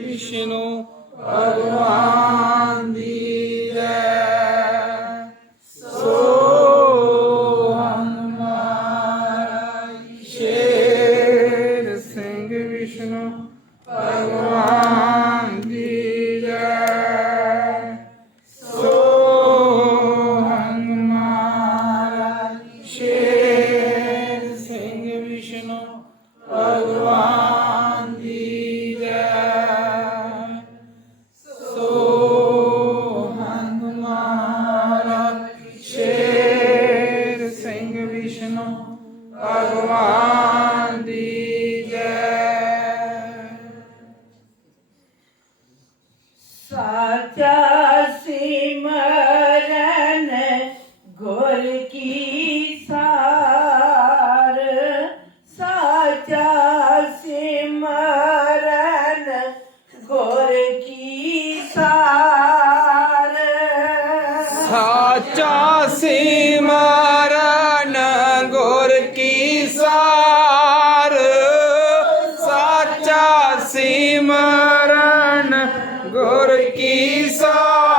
ਵਿਸ਼ਨੂੰ ਭਗਵਾਨ ਦੀ ਜੈ ਸੋ Hanuman Sher Singh Vishnu tchau. Jesus.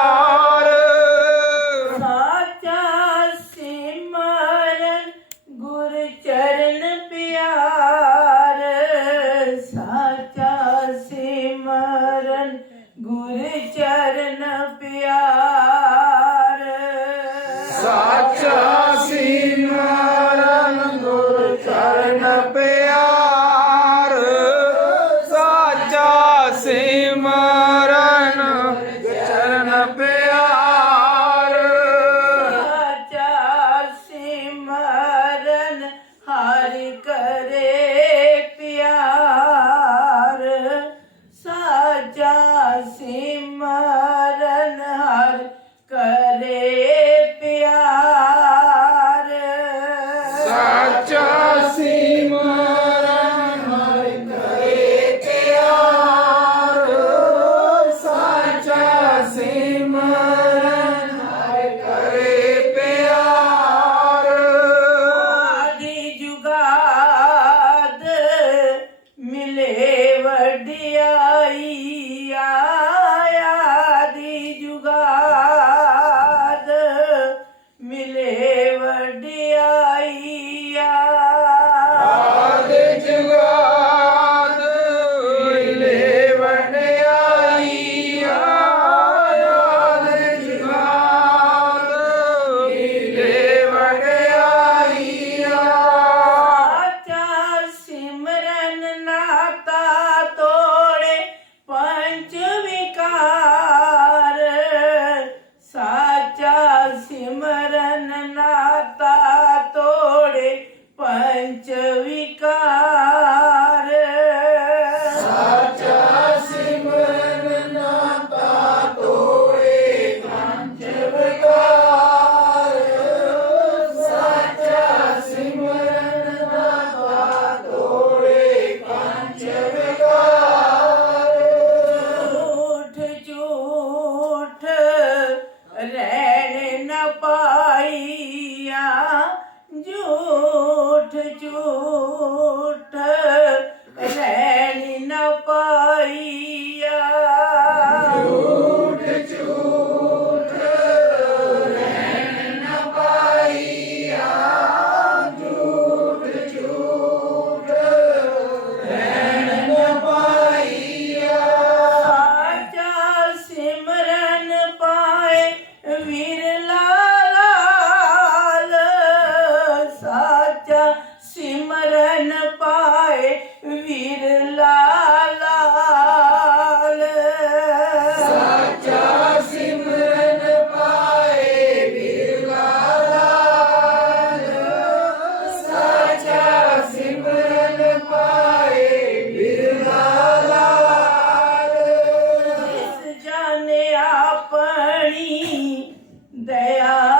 Yeah.